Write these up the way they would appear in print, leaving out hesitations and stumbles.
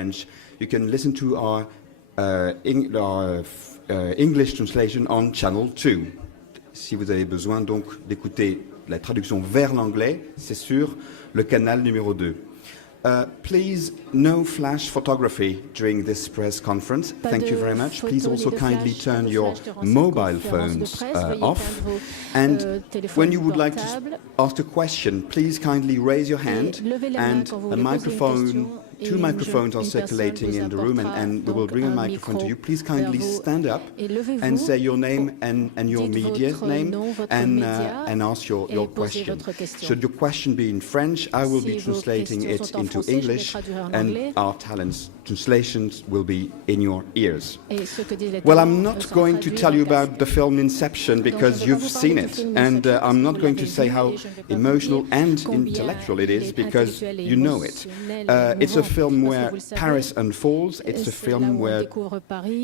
French, you can listen to our English translation on Channel 2. Si vous avez besoin donc d'écouter la traduction vers l'anglais, c'est sur le canal numéro 2. Please, no flash photography during this press conference. Thank you very much. Please also kindly turn your mobile phones off. And when you would like to ask a question, please kindly raise your hand, and a microphone, two microphones are circulating in the room, and we will bring a microphone to you. Please kindly stand up and say your name and your media name and ask your question. Should your question be in French, I will be translating it into English, and our talents' translations will be in your ears. Well, I'm not going to tell you about the film Inception because you've seen it, and I'm not going to say how emotional and intellectual it is because you know it. It's a film where Paris unfolds, it's a film where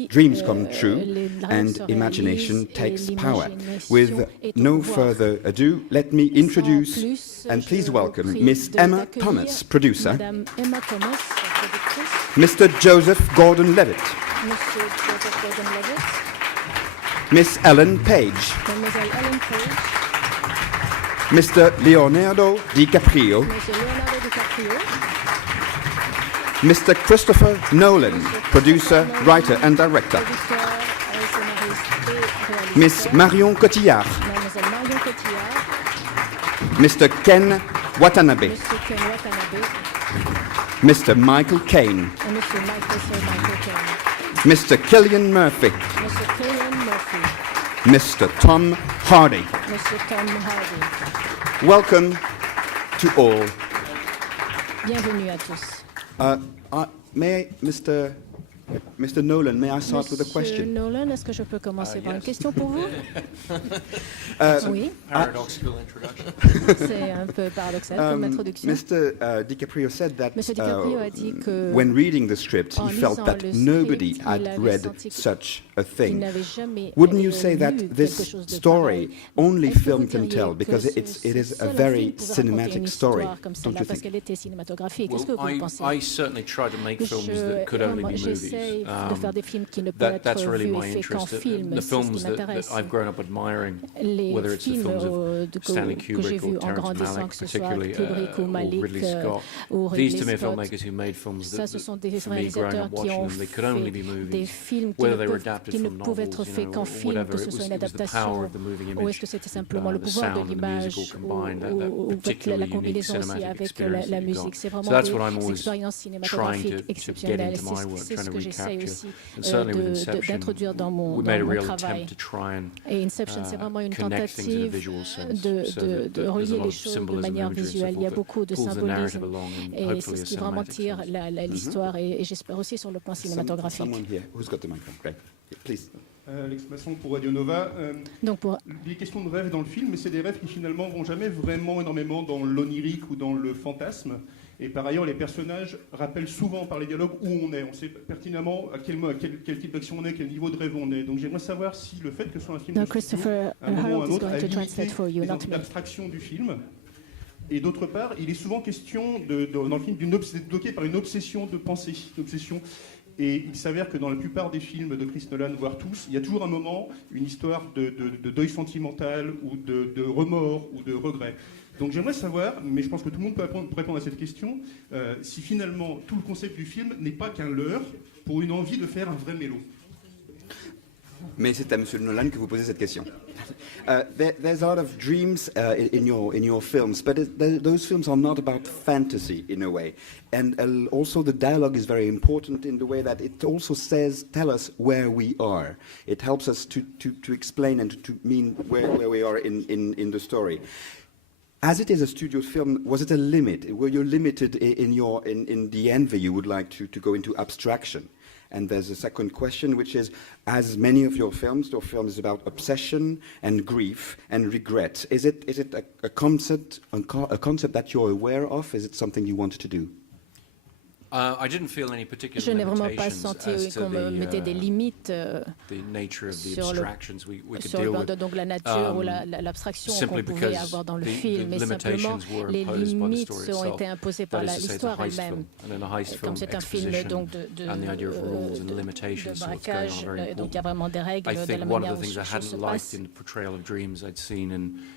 dreams come true and imagination takes power. With no further ado, let me introduce and please welcome Miss Emma Thomas, producer, Mr. Joseph Gordon-Levitt, Miss Ellen Page, Mr. Leonardo DiCaprio, Mr. Christopher Nolan, producer, writer and director, Miss Marion Cotillard, Mr. Ken Watanabe, Mr. Michael Caine, Mr. Cillian Murphy, Mr. Tom Hardy. Welcome to all. Bienvenue à tous. Mr. Nolan, may I start with a question? Monsieur Nolan, est-ce que je peux commencer par une question pour vous? Oui. Paradoxical introduction. C'est un peu paradoxal comme introduction. Mr. DiCaprio said that Monsieur DiCaprio a dit que when reading the script, he felt lisant that le nobody script, had il avait read senti such a qu'il thing. n'avait jamais Wouldn't you say that lu this quelque chose de story pareil? only Est-ce que film vous can diriez tell que because it is a seul un very film pouvait raconter cinematic une story, histoire comme don't celle-là you parce think? qu'elle était cinématographique? Qu'est-ce que Well, vous pensez? I certainly try to make films that could only be J'essaie movies. de faire des films qui ne peuvent That's être really vus my et faits qu'en interest. film. The C'est ce qui films that m'intéresse. I've grown up admiring, Les whether it's the films films of Stanley que j'ai Kubrick vus or en Terrence grandissant, Malick, que ce soit particularly, Kubrick ou or Malick Ridley Scott. ou These to Ridley me are Scott. filmmakers who made films Ça, that, ce sont des for me, growing réalisateurs up qui watching ont them, they could only be fait des movies. films Whether they were adapted qui ne from pouvaient être novels, faits qu'en or film, whatever, que ce it soit une was the power adaptation of the moving ou est-ce image, que c'était simplement le the pouvoir de sound and the l'image musical combined, that ou la particularly unique combinaison aussi cinematic avec experience la that you musique. got. C'est So vraiment that's what I'm des always expériences trying cinématographiques to get exceptionnelles. into my work, C'est trying ce to que j'essaie recapture. aussi And certainly with Inception, d'introduire dans mon we made a real travail. attempt to try and Et Inception, c'est vraiment une connect things in a tentative visual sense, de relier les choses de manière visuelle. Il y a beaucoup de symbolisme et c'est ce qui vraiment tire l'histoire et j'espère aussi sur le plan cinématographique. Someone here who's got the microphone. Great. Please. L'expression pour Radio Nova. Donc pour Il est question de rêves dans le film, mais c'est des rêves qui finalement vont jamais vraiment énormément dans l'onirique ou dans le fantasme. Et par ailleurs, les personnages rappellent souvent par les dialogues où on est. On sait pertinemment à quel type d'action on est, quel niveau de rêve on est. Donc j'aimerais savoir si le fait que ce soit un film No, de studio, Christopher à un moment ou à un Harold is autre, a going to limité translate for you, les not me. abstractions du film. Et d'autre part, il est souvent question dans le film d'être bloqué par une obsession de pensée, une obsession. Et il s'avère que dans la plupart des films de Chris Nolan, voire tous, il y a toujours un moment, une histoire de deuil sentimental ou de remords ou de regret. Donc j'aimerais savoir, mais je pense que tout le monde peut répondre à cette question, si finalement tout le concept du film n'est pas qu'un leurre pour une envie de faire un vrai mélo. Mais c'est à Monsieur Nolan que vous posez cette question. There's a lot of dreams in your films, but those films are not about fantasy in a way. And also the dialogue is very important in the way that it also tell us where we are. It helps us to explain and to mean where we are in the story. As it is a studio film, was it a limit? Were you limited in the envy you would like to go into abstraction? And there's a second question, which is, as many of your films is about obsession and grief and regret. Is it a concept that you're aware of? Is it something you want to do? Je n'ai vraiment pas senti qu'on me mettait des limites sur donc la nature ou l'abstraction qu'on pouvait avoir dans le film, mais simplement les limites ont été imposées par l'histoire elle-même. Comme c'est un film donc de braquage, donc il y a vraiment des règles de la manière dont les choses se passent.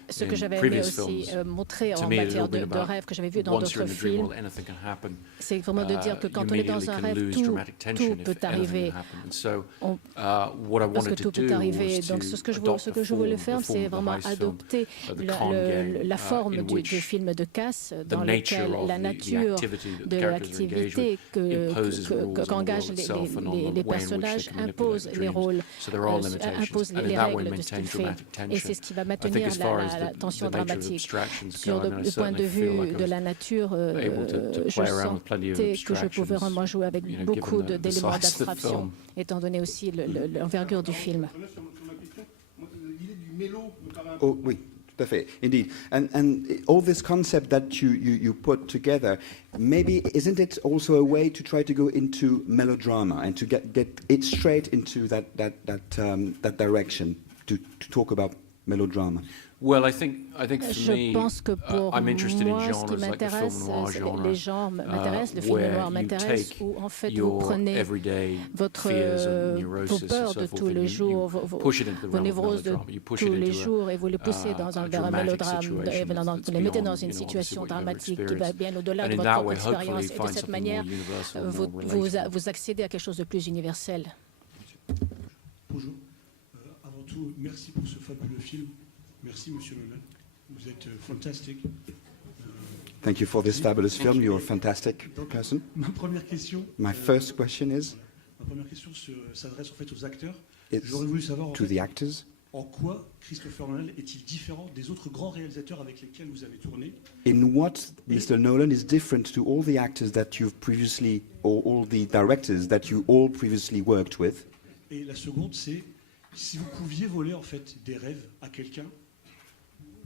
Ce que j'avais aimé aussi montrer en matière de rêve que j'avais vu dans d'autres films, c'est vraiment de dire que quand on est dans un rêve, tout peut arriver. Parce que tout peut arriver. Donc ce que je voulais faire, c'est vraiment adopter la forme du film de casse dans lequel la nature de l'activité qu'engagent les personnages impose les rôles, impose les règles de ce qu'il fait. Et c'est ce qui va maintenir la tension dramatique. Sur le point de vue de la nature, je sentais que je pouvais vraiment jouer avec beaucoup d'éléments d'abstraction, étant donné aussi l'envergure du film. Oh, oui, tout à fait, indeed. And all this concept that you put together, maybe isn't it also a way to try to go into melodrama and to get it straight into that direction to talk about melodrama? Je pense que pour moi, ce qui m'intéresse, les genres m'intéressent, le film noir m'intéresse, où en fait vous prenez vos peurs de tous les jours, vos névroses de tous les jours et vous les poussez vers un mélodrame, vous les mettez dans une situation dramatique qui va bien au-delà de votre propre expérience et de cette manière, vous accédez à quelque chose de plus universel. Bonjour. Avant tout, merci pour ce fabuleux film. Merci, Monsieur Nolan. Vous êtes fantastique. Thank you for this fabulous film. You're a fantastic person. Ma première question. My first question is. Ma première question s'adresse en fait aux acteurs. J'aurais voulu savoir en to the actors. En quoi Christopher Nolan est-il différent des autres grands réalisateurs avec lesquels vous avez tourné? In what Mr. Nolan is different to all the actors that you've previously, or all the directors that you all previously worked with? Et la seconde, c'est si vous pouviez voler en fait des rêves à quelqu'un.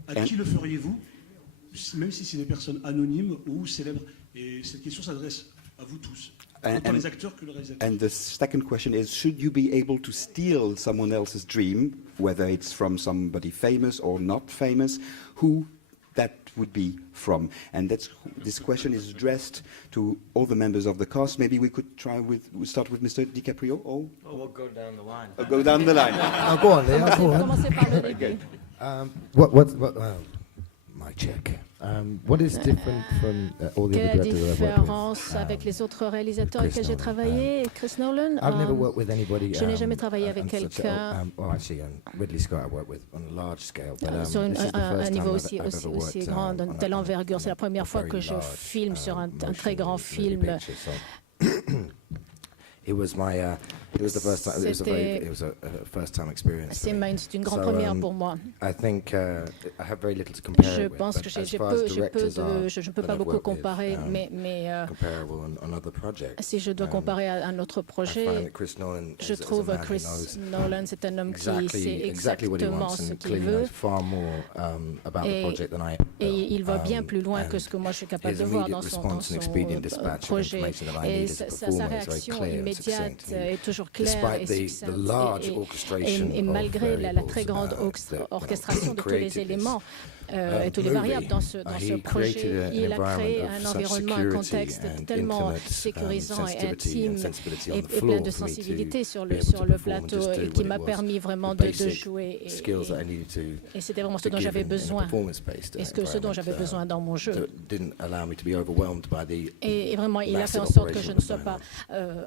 À qui le feriez-vous, même si c'est des personnes anonymes ou célèbres? Et cette question s'adresse à vous tous, autant les acteurs que le réalisateur. And the second question is, should you be able to steal someone else's dream, whether it's from somebody famous or not famous, who that would be from? And this question is addressed to all the members of the cast. Maybe we could start with Mr. DiCaprio. We'll go down the line. Go down the line. Go on, Leo. Go on. Commencez par le début. My check. What is different from all the Quelle est other la directors that I've worked différence with? avec les autres réalisateurs avec Chris lesquels j'ai Nolan. travaillé? Chris Nolan? I've never worked with anybody. Je n'ai jamais travaillé avec on such quelqu'un. well, actually, Ridley Scott I worked with on a large scale. But, Sur this is the un first niveau time aussi I've ever worked, grand, de on telle a envergure. C'est la première fois very que je large, filme sur un très motion grand film. picture, so it was the first time. It was a first time experience. C'est une grande première pour moi. I think I have very little to compare Je it with, pense but que as je far as directors are ne peux that pas I've beaucoup worked with, comparer, mais comparable on other projects. si je dois comparer à un autre I find projet, that Chris Nolan je is a trouve man who Chris knows Nolan, c'est un homme qui sait exactly what he exactement wants ce and qu'il clearly veut knows far more about the project than I. et il va bien plus loin que ce que moi je suis capable de voir dans son projet. Et sa réaction immédiate est toujours claire et succincte. Et malgré la très grande orchestration de tous les éléments et tous les variables dans ce projet, il a créé un environnement, un contexte tellement sécurisant et intime et plein de sensibilité sur le plateau et qui m'a permis vraiment de jouer. Et c'était vraiment ce dont j'avais besoin et ce dont j'avais besoin dans mon jeu. Et vraiment, il a fait en sorte que je ne sois pas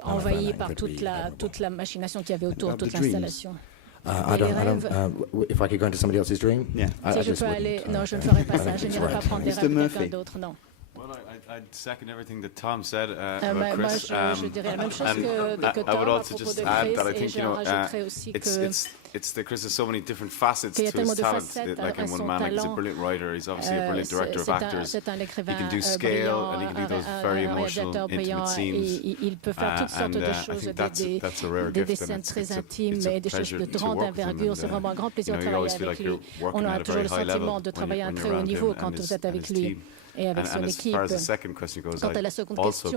envahi par toute la machination qu'il y avait autour, toute l'installation. If I could go into somebody else's dream, Si je peux aller, non, je ne ferai pas ça. Je n'irai pas prendre des rêves de quelqu'un d'autre, non. Well, I'd second everything that Tom said about Moi, Chris. je dirais la même chose que Tom I would à also propos just de add that I Chris, et think, je rajouterais aussi que it's that Chris has so many different facets qu'il y a to his tellement de talent. facettes Like à in one son man, like he's a talent. brilliant writer. He's obviously a brilliant director of actors. C'est un écrivain He can do scale brillant, and he can do those very emotional, réalisateur brillant, intimate scenes. et il peut faire toutes sortes de choses, des scènes très intimes et des choses de grande envergure. C'est vraiment un grand plaisir de travailler avec lui. On a toujours le sentiment de travailler à un très haut niveau quand vous êtes avec lui et avec son équipe. Quant à la seconde question,